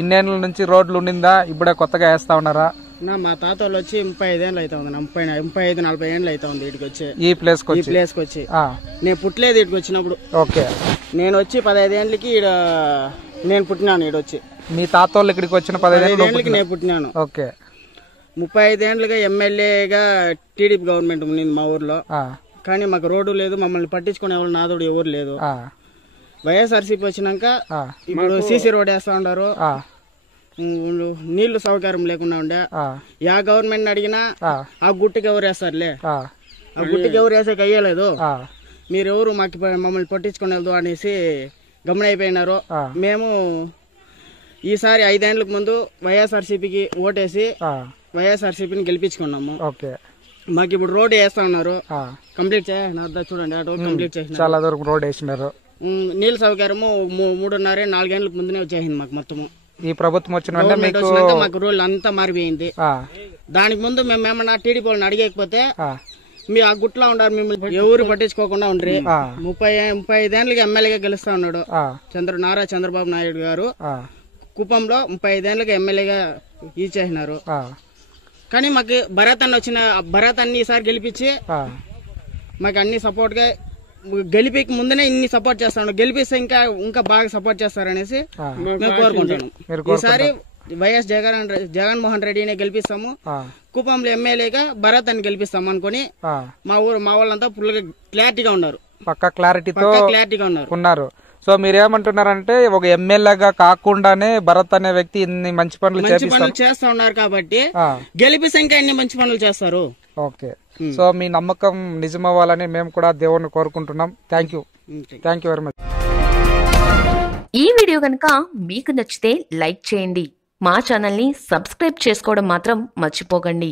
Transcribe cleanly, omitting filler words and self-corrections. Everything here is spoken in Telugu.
ఇన్నేళ్ళ నుంచి రోడ్లు ఉండిందా? ఇప్పుడే కొత్తగా వేస్తా ఉన్నారా? మా తాత వాళ్ళు వచ్చి 35 ఏళ్ళు అవుతా ఉంది. 35-40 ఏళ్ళు అవుతా ఉంది ఇటుకి వచ్చి, ఈ ప్లేస్ కి వచ్చి. నేను పుట్టలేదు ఇటుకి వచ్చినప్పుడు. ఓకే. నేను వచ్చి 15 ఏళ్ళకి నేను పుట్టినాను ఇడొచ్చి. మీ తాత వాళ్ళు ఇక్కడికి వచ్చిన 15 ఏళ్ళకి నేను పుట్టినాను. ఓకే. 35 ఏళ్ళుగా ఎమ్మెల్యేగా టీడీపీ గవర్నమెంట్ ఉంది మా ఊర్లో. కానీ మాకు రోడ్డు లేదు, మమ్మల్ని పట్టించుకునే వాళ్ళు నాదోడు ఎవరు లేదు. వైఎస్ఆర్సీపీ వచ్చినాక ఇప్పుడు సీసీ రోడ్ వేస్తా ఉన్నారు, నీళ్లు సౌకర్యం లేకుండా ఉండే. యా గవర్నమెంట్ అడిగినా ఆ గుట్టుకి ఎవరు వేస్తారులే, ఆ గుట్టుకి ఎవరు వేసాక అయ్యలేదు, మీరెవరు మాకు మమ్మల్ని పట్టించుకునేది అనేసి గమనైపోయినారు. మేము ఈసారి 5 ఏళ్ళకు ముందు వైఎస్ఆర్సీపీకి ఓటేసి వైఎస్ఆర్సీపీని గెలిపించుకున్నాము. మాకు ఇప్పుడు రోడ్ వేస్తా ఉన్నారు, కంప్లీట్ చేయాలి. చూడండి కంప్లీట్ చేసిన చాలా దూరం రోడ్ వేసినారు. నీళ్ళ సౌకర్యము 3.5-4 ఏళ్ళకి ముందునే వచ్చేసింది మాకు మొత్తము. ఈ ప్రభుత్వం వచ్చినాక మాకు రోడ్లు అంతా మారిపోయింది. దానికి ముందు మేము ఏమన్నా టీడీపీ వాళ్ళని అడిగకపోతే మీరు ఆ గుట్లో ఉండారు, మిమ్మల్ని ఎవరు పట్టించుకోకుండా ఉండ్రి. 35 ఏళ్ళకి ఎమ్మెల్యేగా గెలుస్తా ఉన్నాడు నారా చంద్రబాబు నాయుడు గారు. కుప్పంలో 35 ఏళ్ళకి ఎమ్మెల్యేగా ఇచ్చేసినారు. కానీ మాకు భరత్ అన్ని ఈసారి గెలిపించి మాకు అన్ని సపోర్ట్ గా గెలిపికి ముందునే ఇన్ని సపోర్ట్ చేస్తాను, గెలిపిస్తే ఇంకా బాగా సపోర్ట్ చేస్తారనేసి మేము కోరుకుంటాను. ఈసారి వైఎస్ జగన్మోహన్ రెడ్డిని గెలిపిస్తాము, కుప్పంలో ఎమ్మెల్యేగా భరత్ అని గెలిపిస్తాము అనుకుని మా వాళ్ళంతా ఫుల్ గా క్లారిటీగా ఉన్నారు, పక్కా క్లారిటీగా ఉన్నారు. సో మీరేమంటున్నారంటే ఒక ఎమ్మెల్యేగా కాకుండానే భరత్ అనే వ్యక్తి ఇన్ని మంచి పనులు చేస్తా ఉన్నారు కాబట్టి గెలిపిస్తే ఇంకా ఎన్ని మంచి పనులు చేస్తారు. ఓకే. సో మీ నమ్మకం నిజమవ్వాలని మేము కూడా దేవుణ్ణి కోరుకుంటున్నాం. Thank you very much. ఈ వీడియో కనుక మీకు నచ్చితే లైక్ చేయండి, మా ఛానల్ ని సబ్స్క్రైబ్ చేసుకోవడం మాత్రం మర్చిపోకండి.